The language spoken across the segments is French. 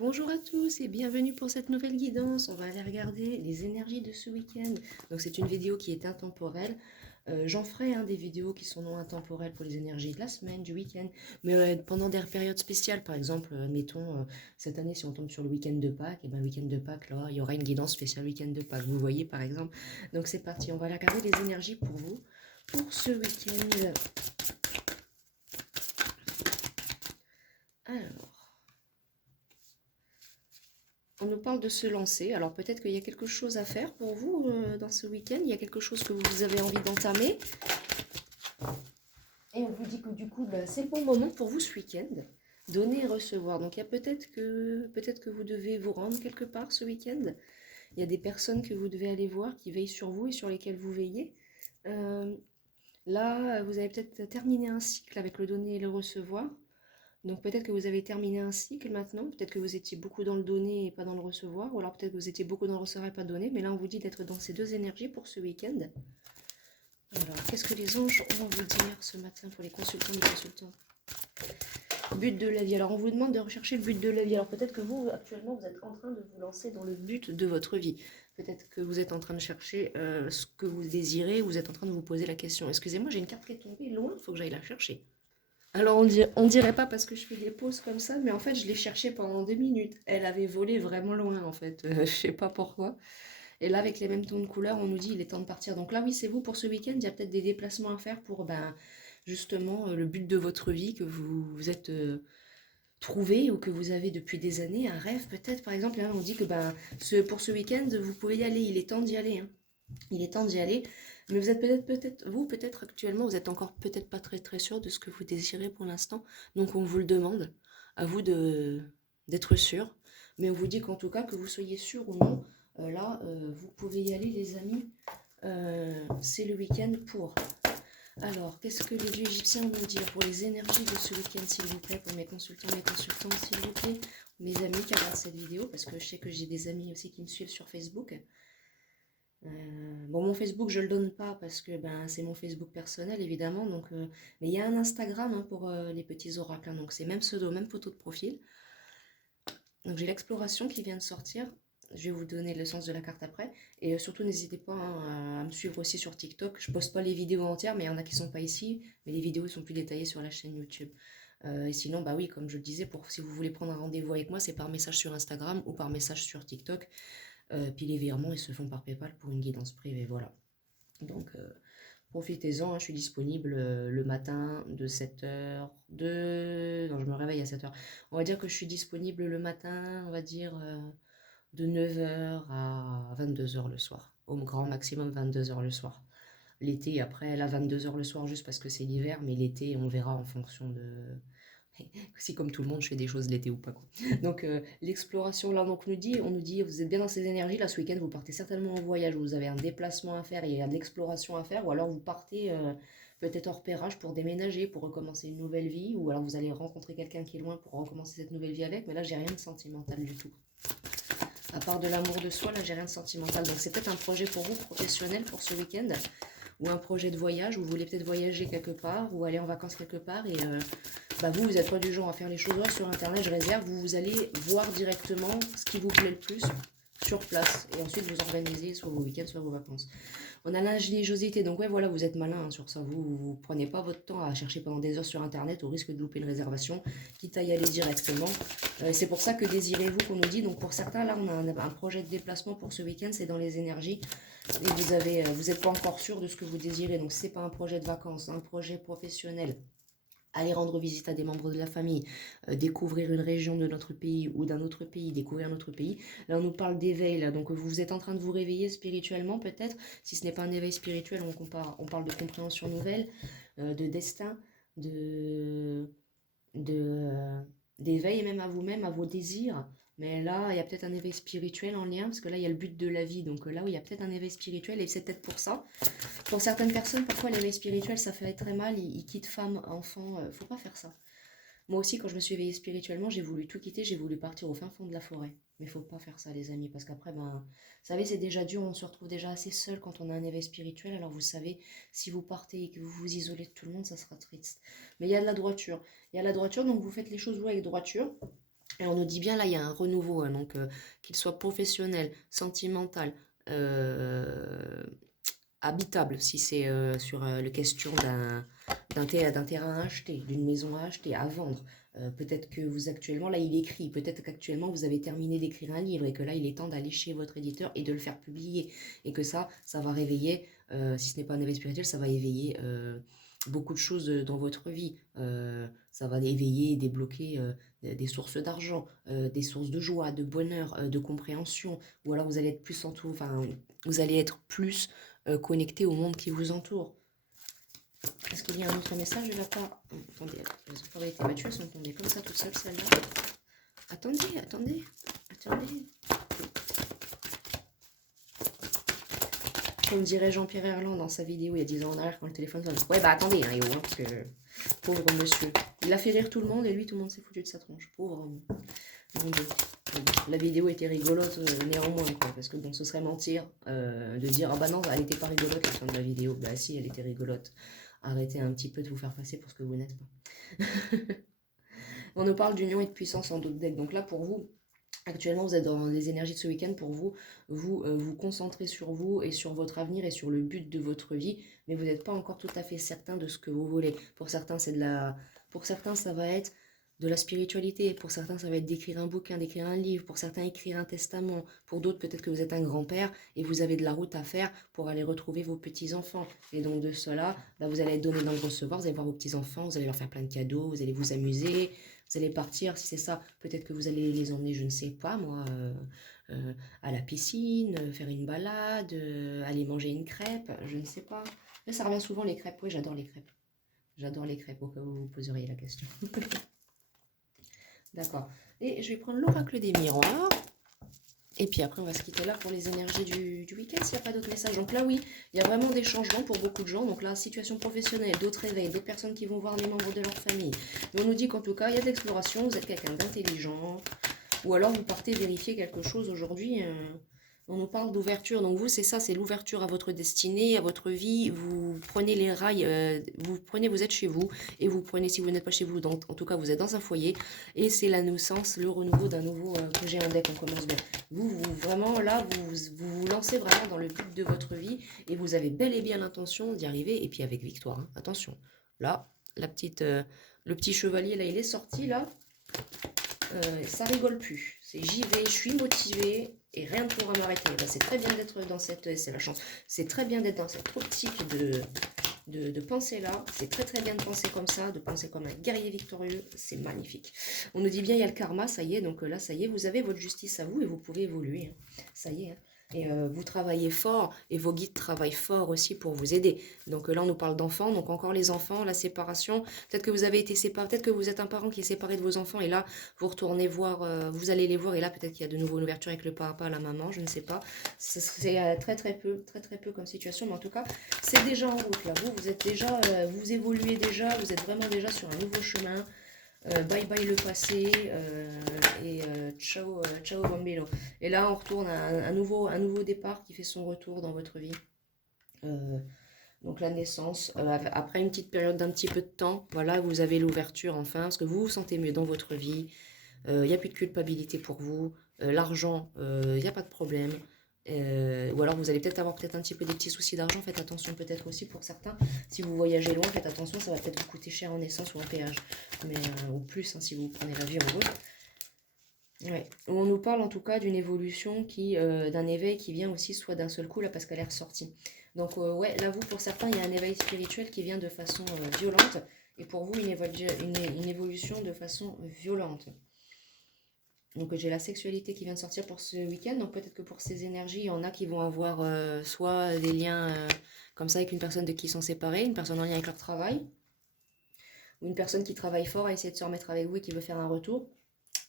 Bonjour à tous et bienvenue pour cette nouvelle guidance. On va aller regarder les énergies de ce week-end. Donc c'est une vidéo qui est intemporelle. J'en ferai des vidéos qui sont non intemporelles pour les énergies de la semaine, du week-end, mais pendant des périodes spéciales. Par exemple, admettons, cette année, si on tombe sur le week-end de Pâques, et ben le week-end de Pâques, là, il y aura une guidance spéciale week-end de Pâques. Vous voyez, par exemple. Donc c'est parti, on va aller regarder les énergies pour vous, pour ce week-end. Alors... On nous parle de se lancer, alors peut-être qu'il y a quelque chose à faire pour vous dans ce week-end, il y a quelque chose que vous avez envie d'entamer. Et on vous dit que du coup, c'est le bon moment pour vous ce week-end, donner et recevoir. Donc il y a peut-être que vous devez vous rendre quelque part ce week-end. Il y a des personnes que vous devez aller voir qui veillent sur vous et sur lesquelles vous veillez. Euh, Là, vous avez peut-être terminé un cycle avec le donner et le recevoir. Donc peut-être que vous avez terminé un cycle maintenant, peut-être que vous étiez beaucoup dans le donner et pas dans le recevoir, ou alors peut-être que vous étiez beaucoup dans le recevoir et pas donner, mais là on vous dit d'être dans ces deux énergies pour ce week-end. Alors, qu'est-ce que les anges ont à vous dire ce matin pour les consultants et les consultants? But de la vie. Alors on vous demande de rechercher le but de la vie. Alors peut-être que vous, actuellement, vous êtes en train de vous lancer dans le but de votre vie. Peut-être que vous êtes en train de chercher ce que vous désirez, vous êtes en train de vous poser la question. Excusez-moi, j'ai une carte qui est tombée loin, il faut que j'aille la chercher. Alors on dirait pas parce que je fais des pauses comme ça, mais en fait je l'ai cherchée pendant 2 minutes. Elle avait volé vraiment loin en fait, je sais pas pourquoi. Et là avec les mêmes tons de couleurs, on nous dit il est temps de partir. Donc là oui c'est vous pour ce week-end, il y a peut-être des déplacements à faire pour justement le but de votre vie que vous vous êtes trouvé ou que vous avez depuis des années, un rêve peut-être par exemple. Là on dit que pour ce week-end vous pouvez y aller, il est temps d'y aller, hein. Il est temps d'y aller, mais vous êtes peut-être actuellement, vous êtes encore peut-être pas très très sûr de ce que vous désirez pour l'instant, donc on vous le demande, à vous d'être sûr, mais on vous dit qu'en tout cas, que vous soyez sûr ou non, vous pouvez y aller les amis, c'est le week-end pour. Alors, qu'est-ce que les dieux égyptiens vont nous dire pour les énergies de ce week-end, s'il vous plaît, pour mes consultants, s'il vous plaît, mes amis qui regardent cette vidéo, parce que je sais que j'ai des amis aussi qui me suivent sur Facebook. Bon, mon Facebook, je le donne pas parce que c'est mon Facebook personnel, évidemment. Mais il y a un Instagram pour les petits oracles, hein, donc c'est même pseudo, même photo de profil. Donc j'ai l'exploration qui vient de sortir. Je vais vous donner le sens de la carte après. Et surtout, n'hésitez pas à me suivre aussi sur TikTok. Je poste pas les vidéos entières, mais il y en a qui sont pas ici. Mais les vidéos sont plus détaillées sur la chaîne YouTube. Et sinon, bah oui, comme je le disais, si vous voulez prendre un rendez-vous avec moi, c'est par message sur Instagram ou par message sur TikTok. Puis les virements, ils se font par PayPal pour une guidance privée, voilà. Donc, profitez-en, hein, je suis disponible le matin de 7h, Non, je me réveille à 7h. On va dire que je suis disponible le matin, on va dire de 9h à 22h le soir. Au grand maximum 22h le soir. L'été, après, là, 22h le soir, juste parce que c'est l'hiver, mais l'été, on verra en fonction de, si comme tout le monde je fais des choses l'été ou pas quoi. Donc l'exploration là donc on nous dit vous êtes bien dans ces énergies là ce week-end vous partez certainement en voyage, vous avez un déplacement à faire, il y a de l'exploration à faire ou alors vous partez peut-être hors pérage pour déménager, pour recommencer une nouvelle vie ou alors vous allez rencontrer quelqu'un qui est loin pour recommencer cette nouvelle vie avec, mais là j'ai rien de sentimental du tout. À part de l'amour de soi, là j'ai rien de sentimental. Donc c'est peut-être un projet pour vous professionnel pour ce week-end ou un projet de voyage, où vous voulez peut-être voyager quelque part ou aller en vacances quelque part et vous n'êtes pas du genre à faire les choses sur internet, je réserve, vous allez voir directement ce qui vous plaît le plus sur place et ensuite vous organisez soit vos week-ends soit vos vacances. On a l'ingéniosité, donc ouais voilà, vous êtes malin sur ça, vous prenez pas votre temps à chercher pendant des heures sur internet au risque de louper une réservation, quitte à y aller directement. C'est pour ça que désirez-vous qu'on nous dit, donc pour certains là on a un projet de déplacement pour ce week-end, c'est dans les énergies, et vous n'êtes pas encore sûr de ce que vous désirez, donc c'est pas un projet de vacances, un projet professionnel. Aller rendre visite à des membres de la famille, découvrir une région de notre pays ou d'un autre pays, découvrir notre pays. Là, on nous parle d'éveil, là, donc vous êtes en train de vous réveiller spirituellement peut-être. Si ce n'est pas un éveil spirituel, on parle de compréhension nouvelle, de destin, de, d'éveil et même à vous-même, à vos désirs. Mais là, il y a peut-être un éveil spirituel en lien, parce que là, il y a le but de la vie. Donc là, où il y a peut-être un éveil spirituel, et c'est peut-être pour ça. Pour certaines personnes, parfois, l'éveil spirituel, ça fait très mal. Ils quittent femme, enfant. Faut pas faire ça. Moi aussi, quand je me suis éveillée spirituellement, j'ai voulu tout quitter. J'ai voulu partir au fin fond de la forêt. Mais faut pas faire ça, les amis, parce qu'après, vous savez, c'est déjà dur. On se retrouve déjà assez seul quand on a un éveil spirituel. Alors, vous savez, si vous partez et que vous vous isolez de tout le monde, ça sera triste. Mais il y a de la droiture. Il y a la droiture, donc vous faites les choses vous avec droiture. Et on nous dit bien là, il y a un renouveau, hein, donc qu'il soit professionnel, sentimental, euh, habitable, si c'est sur la question d'un terrain à acheter, d'une maison à acheter, à vendre. Peut-être que vous actuellement, là il écrit, peut-être qu'actuellement vous avez terminé d'écrire un livre et que là il est temps d'aller chez votre éditeur et de le faire publier. Et que ça va réveiller, si ce n'est pas un éveil spirituel, ça va éveiller beaucoup de choses dans votre vie. Ça va éveiller et débloquer des sources d'argent, des sources de joie, de bonheur, de compréhension. Ou alors vous allez être plus enfin, vous allez être plus connecté au monde qui vous entoure. Est-ce qu'il y a un autre message de la part... Attendez, elles ont pas été battues, elles sont tombées comme ça toutes seules, celles-là. Attendez. Comme dirait Jean-Pierre Herland dans sa vidéo il y a 10 ans en arrière quand le téléphone sonne. Ouais, bah attendez, hein, parce que... Pauvre monsieur. Il a fait rire tout le monde et lui, tout le monde s'est foutu de sa tronche. Pauvre homme. Donc, la vidéo était rigolote néanmoins, quoi, parce que bon, ce serait mentir de dire ah bah non, elle était pas rigolote la fin de la vidéo. Bah si, elle était rigolote. Arrêtez un petit peu de vous faire passer pour ce que vous n'êtes pas. On nous parle d'union et de puissance en d'autres decks. Donc là, pour vous, actuellement, vous êtes dans les énergies de ce week-end. Pour vous, vous concentrez sur vous et sur votre avenir et sur le but de votre vie, mais vous n'êtes pas encore tout à fait certain de ce que vous voulez. Pour certains, pour certains, ça va être de la spiritualité. Pour certains, ça va être d'écrire un bouquin, d'écrire un livre. Pour certains, écrire un testament. Pour d'autres, peut-être que vous êtes un grand-père et vous avez de la route à faire pour aller retrouver vos petits-enfants. Et donc de cela, bah, vous allez être donné dans le recevoir, vous allez voir vos petits-enfants, vous allez leur faire plein de cadeaux, vous allez vous amuser, vous allez partir, si c'est ça, peut-être que vous allez les emmener, je ne sais pas moi, à la piscine, faire une balade, aller manger une crêpe, je ne sais pas. Mais ça revient souvent les crêpes, oui j'adore les crêpes. J'adore les crêpes, au cas où vous vous poseriez la question. D'accord. Et je vais prendre l'oracle des miroirs. Et puis après, on va se quitter là pour les énergies du week-end s'il n'y a pas d'autres messages. Donc là, oui, il y a vraiment des changements pour beaucoup de gens. Donc là, situation professionnelle, d'autres réveils, d'autres personnes qui vont voir les membres de leur famille. Mais on nous dit qu'en tout cas, il y a de l'exploration, vous êtes quelqu'un d'intelligent. Ou alors, vous partez vérifier quelque chose aujourd'hui. On nous parle d'ouverture. Donc vous, c'est ça, c'est l'ouverture à votre destinée, à votre vie. Vous prenez les rails, vous êtes chez vous. Et vous prenez, si vous n'êtes pas chez vous, donc, en tout cas, vous êtes dans un foyer. Et c'est la naissance, le renouveau d'un nouveau projet en deck. On commence bien. Vous vraiment, là, vous lancez vraiment dans le but de votre vie. Et vous avez bel et bien l'intention d'y arriver. Et puis avec victoire, hein. Attention. Là, le petit chevalier, là, il est sorti, là. Ça rigole plus. C'est j'y vais, je suis motivée et rien ne pourra m'arrêter. Ben, c'est très bien d'être dans cette, c'est la chance. C'est très bien d'être dans cette optique de penser là. C'est très très bien de penser comme ça, de penser comme un guerrier victorieux. C'est magnifique. On nous dit bien il y a le karma, ça y est. Donc là, ça y est, vous avez votre justice à vous et vous pouvez évoluer, hein. Ça y est, hein. Et vous travaillez fort et vos guides travaillent fort aussi pour vous aider. Donc là, on nous parle d'enfants. Donc encore les enfants, la séparation. Peut-être que vous avez été séparé, peut-être que vous êtes un parent qui est séparé de vos enfants et là, vous retournez voir, vous allez les voir et là, peut-être qu'il y a de nouveau une ouverture avec le papa, la maman, je ne sais pas. C'est très très peu comme situation, mais en tout cas, c'est déjà en route là. Vous êtes déjà, vous évoluez déjà, vous êtes vraiment déjà sur un nouveau chemin. Bye bye le passé et ciao, ciao bambino. Et là, on retourne à un nouveau départ qui fait son retour dans votre vie. Donc la naissance, après une petite période d'un petit peu de temps, voilà, vous avez l'ouverture enfin, parce que vous vous sentez mieux dans votre vie, il n'y a plus de culpabilité pour vous, l'argent, il n'y a pas de problème, ou alors vous allez peut-être avoir peut-être un petit peu des petits soucis d'argent, faites attention peut-être aussi pour certains, si vous voyagez loin, faites attention, ça va peut-être vous coûter cher en essence ou en péage, mais au plus hein, si vous prenez l'avion en route. Ouais. On nous parle en tout cas d'une évolution d'un éveil qui vient aussi soit d'un seul coup là parce qu'elle est ressortie. Donc ouais, là vous pour certains il y a un éveil spirituel qui vient de façon violente et pour vous une évolution de façon violente. Donc j'ai la sexualité qui vient de sortir pour ce week-end, donc peut-être que pour ces énergies, il y en a qui vont avoir soit des liens comme ça avec une personne de qui ils sont séparés, une personne en lien avec leur travail, ou une personne qui travaille fort à essayer de se remettre avec vous et qui veut faire un retour.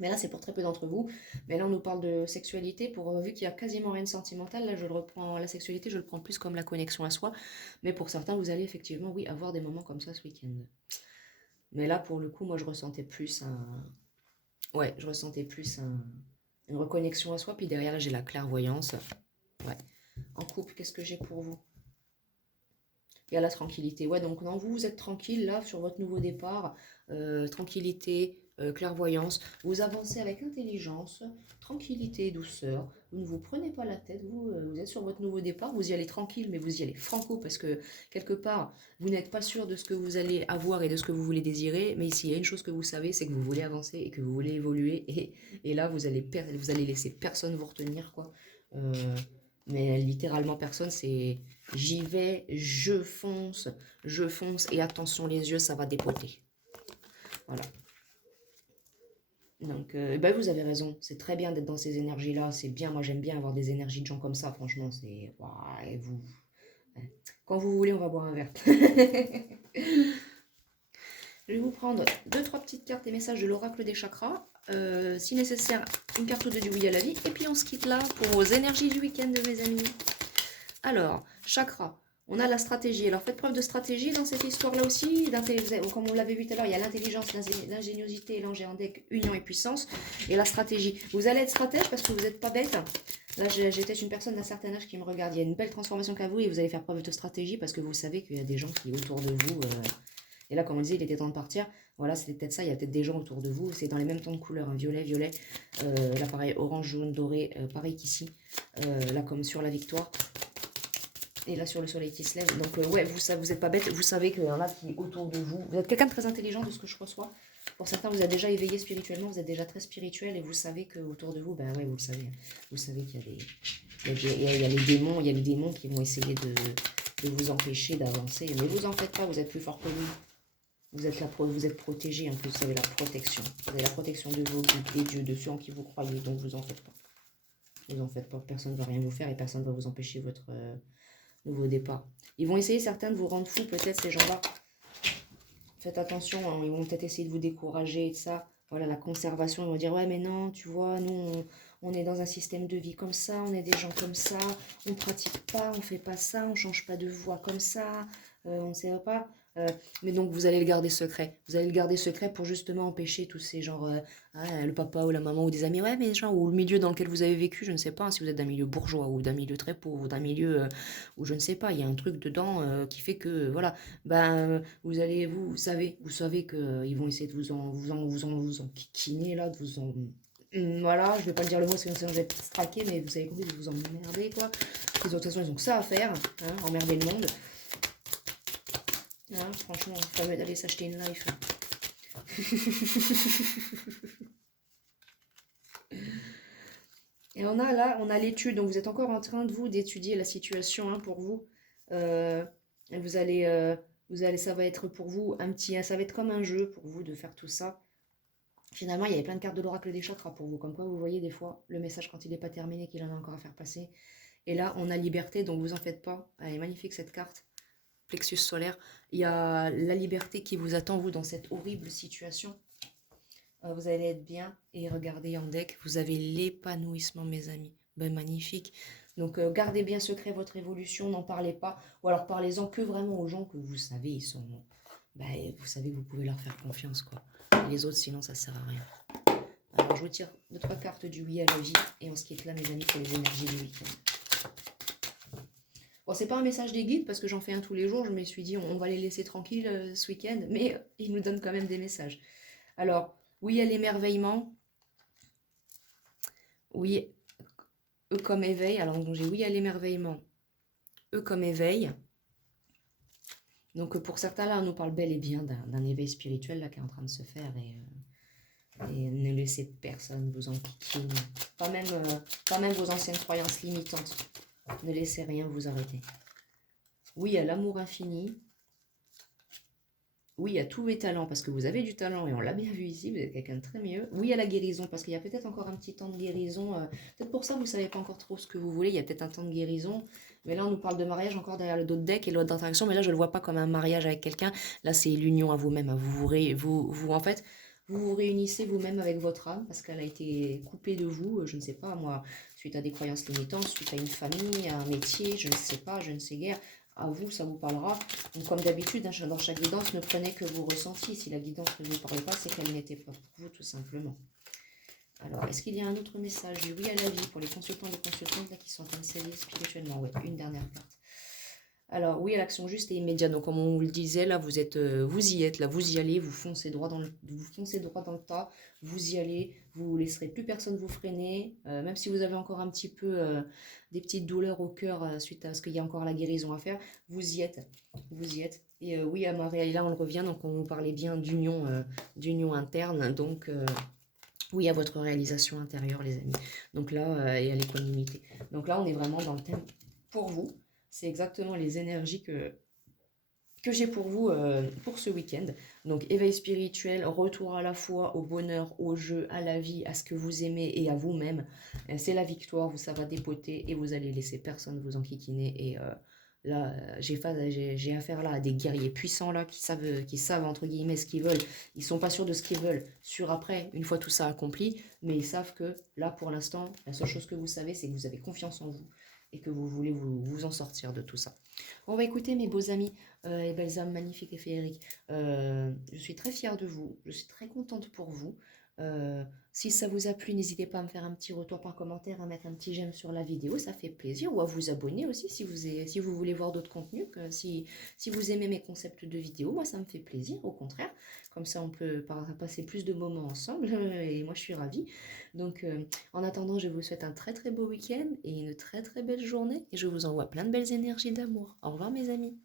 Mais là, c'est pour très peu d'entre vous. Mais là, on nous parle de sexualité. Vu qu'il n'y a quasiment rien de sentimental, là, je le reprends, la sexualité, je le prends plus comme la connexion à soi. Mais pour certains, vous allez effectivement, oui, avoir des moments comme ça ce week-end. Mais là, pour le coup, moi, je ressentais plus Ouais, je ressentais plus une reconnexion à soi. Puis derrière, là, j'ai la clairvoyance. Ouais. En couple, qu'est-ce que j'ai pour vous? Il y a la tranquillité. Ouais, donc non, vous êtes tranquille, là, sur votre nouveau départ. Tranquillité. clairvoyance. Vous avancez avec intelligence, tranquillité et douceur. Vous ne vous prenez pas la tête, vous êtes sur votre nouveau départ, vous y allez tranquille, mais vous y allez franco, parce que quelque part, vous n'êtes pas sûr de ce que vous allez avoir et de ce que vous voulez désirer, mais ici, il y a une chose que vous savez, c'est que vous voulez avancer et que vous voulez évoluer, et là, vous allez laisser personne vous retenir, quoi. Mais littéralement personne, c'est j'y vais, je fonce, et attention les yeux, ça va dépoter. Voilà. Donc, ben vous avez raison, c'est très bien d'être dans ces énergies-là, c'est bien, moi j'aime bien avoir des énergies de gens comme ça, franchement, c'est... Ouah, et vous... Quand vous voulez, on va boire un verre. Je vais vous prendre 2-3 petites cartes et messages de l'oracle des chakras. Si nécessaire, une carte ou deux du oui à la vie. Et puis on se quitte là pour vos énergies du week-end, mes amis. Alors, chakra, on a la stratégie. Alors faites preuve de stratégie dans cette histoire-là aussi. Comme on l'avait vu tout à l'heure, il y a l'intelligence, l'ingéniosité, l'ange en deck, union et puissance. Et la stratégie. Vous allez être stratège parce que vous n'êtes pas bête. Là, j'ai peut-être une personne d'un certain âge qui me regarde. Il y a une belle transformation qu'à vous et vous allez faire preuve de stratégie parce que vous savez qu'il y a des gens qui autour de vous... Et là, comme on disait, il était temps de partir. Voilà, c'était peut-être ça. Il y a peut-être des gens autour de vous. C'est dans les mêmes tons de couleurs. Hein, violet, violet. Là, pareil, orange, jaune, doré. Pareil qu'ici. Là, comme sur la victoire. Et là, sur le soleil qui se lève. Donc, ouais, vous n'êtes pas bête. Vous savez qu'il y en a qui autour de vous. Vous êtes quelqu'un de très intelligent de ce que je reçois. Pour certains, vous êtes déjà éveillé spirituellement. Vous êtes déjà très spirituel. Et vous savez qu'autour de vous, ben ouais, vous le savez. Vous savez qu'il y a il y a les démons. Il y a les démons qui vont essayer de vous empêcher d'avancer. Mais vous en faites pas. Vous êtes plus fort que lui. Vous êtes protégé, en plus, vous avez la protection. Vous avez la protection de vos guides, des dieux, de ceux en qui vous croyez, donc vous en faites pas. Vous en faites pas, personne ne va rien vous faire et personne ne va vous empêcher votre nouveau départ. Ils vont essayer, certains, de vous rendre fou, peut-être, ces gens-là. Faites attention, hein, ils vont peut-être essayer de vous décourager et de ça. Voilà, la conservation, ils vont dire, ouais, mais non, tu vois, nous, on est dans un système de vie comme ça, on est des gens comme ça, on ne pratique pas, on fait pas ça, on change pas de voie comme ça, on ne sait pas... mais donc vous allez le garder secret. Vous allez le garder secret pour justement empêcher tous ces genres, le papa ou la maman ou des amis, ouais, mais genre, ou le milieu dans lequel vous avez vécu, je ne sais pas, hein, si vous êtes d'un milieu bourgeois ou d'un milieu très pauvre ou d'un milieu où je ne sais pas, il y a un truc dedans qui fait que, voilà, ben, vous savez qu'ils vont essayer de vous enquiquiner là, de vous en... Voilà, je vais pas le dire le mot, sinon je vais être straqué, mais vous savez compris, de vous emmerder, quoi. De toute façon, ils ont que ça à faire, hein, emmerder le monde. Hein, franchement, c'est pas mieux d'aller s'acheter une life. Et on a l'étude, donc vous êtes encore en train d'étudier la situation, hein, pour vous. Et ça va être pour vous ça va être comme un jeu pour vous de faire tout ça. Finalement, il y avait plein de cartes de l'oracle des chakras pour vous, comme quoi vous voyez des fois le message quand il n'est pas terminé, qu'il en a encore à faire passer. Et là, on a liberté, donc vous en faites pas. Elle est magnifique cette carte. Plexus solaire. Il y a la liberté qui vous attend, vous, dans cette horrible situation. Vous allez être bien. Et regardez en deck, vous avez l'épanouissement, mes amis. Ben, magnifique. Donc, gardez bien secret votre évolution, n'en parlez pas. Ou alors, parlez-en que vraiment aux gens que vous savez, ils sont... Ben, vous savez que vous pouvez leur faire confiance, quoi. Et les autres, sinon, ça sert à rien. Alors, je vous tire 2-3 cartes du oui à la vie. Et on se quitte là, mes amis, pour les énergies du week-end. Bon, c'est pas un message des guides parce que j'en fais un tous les jours. Je me suis dit, on va les laisser tranquilles ce week-end, mais ils nous donnent quand même des messages. Alors, oui à l'émerveillement. Oui, eux comme éveil. Alors, donc j'ai oui à l'émerveillement. Eux comme éveil. Donc, pour certains, là, on nous parle bel et bien d'un éveil spirituel là, qui est en train de se faire. Et ne laissez personne vous enquiquiner. Pas même vos anciennes croyances limitantes. Ne laissez rien vous arrêter. Oui à l'amour infini. Oui à tous mes talents, parce que vous avez du talent et on l'a bien vu ici, vous êtes quelqu'un de très mieux. Oui à la guérison, parce qu'il y a peut-être encore un petit temps de guérison. Peut-être pour ça vous ne savez pas encore trop ce que vous voulez, il y a peut-être un temps de guérison. Mais là on nous parle de mariage encore derrière le dos de deck et l'autre d'interaction, mais là je ne le vois pas comme un mariage avec quelqu'un. Là c'est l'union à vous-même. En fait, vous vous réunissez vous-même avec votre âme, parce qu'elle a été coupée de vous, je ne sais pas moi, suite à des croyances limitantes, suite à une famille, à un métier, je ne sais pas, je ne sais guère. À vous, ça vous parlera. Donc, comme d'habitude, dans chaque guidance, ne prenez que vos ressentis. Si la guidance ne vous parle pas, c'est qu'elle n'était pas pour vous, tout simplement. Alors, est-ce qu'il y a un autre message du oui à la vie pour les consultants et les consultantes là, qui sont en train de s'élever spirituellement? Oui, une dernière carte. Alors oui, l'action juste et immédiate. Donc comme on vous le disait, là vous y êtes, là vous y allez, vous foncez droit dans le tas, vous y allez, vous laisserez plus personne vous freiner, même si vous avez encore un petit peu des petites douleurs au cœur suite à ce qu'il y a encore la guérison à faire, vous y êtes, vous y êtes. Et oui, à Maria, et là on le revient, donc on vous parlait bien d'union interne, donc oui, à votre réalisation intérieure, les amis. Donc là, et à l'équanimité. Donc là, on est vraiment dans le thème pour vous. C'est exactement les énergies que j'ai pour vous pour ce week-end. Donc éveil spirituel, retour à la foi, au bonheur, au jeu, à la vie, à ce que vous aimez et à vous-même. C'est la victoire, ça va dépoter et vous allez laisser personne vous enquiquiner. Et là, j'ai affaire là à des guerriers puissants là qui savent entre guillemets ce qu'ils veulent. Ils sont pas sûrs de ce qu'ils veulent, sûrs après, une fois tout ça accompli, mais ils savent que là pour l'instant, la seule chose que vous savez, c'est que vous avez confiance en vous et que vous voulez vous en sortir de tout ça. On va écouter mes beaux amis et belles âmes magnifiques et féeriques. Je suis très fière de vous, je suis très contente pour vous. Si ça vous a plu, n'hésitez pas à me faire un petit retour par commentaire, à mettre un petit j'aime sur la vidéo, ça fait plaisir, ou à vous abonner aussi si vous voulez voir d'autres contenus, si vous aimez mes concepts de vidéos, moi ça me fait plaisir, au contraire. Comme ça on peut passer plus de moments ensemble et moi je suis ravie. Donc en attendant, je vous souhaite un très très beau week-end et une très très belle journée et je vous envoie plein de belles énergies d'amour. Au revoir mes amis.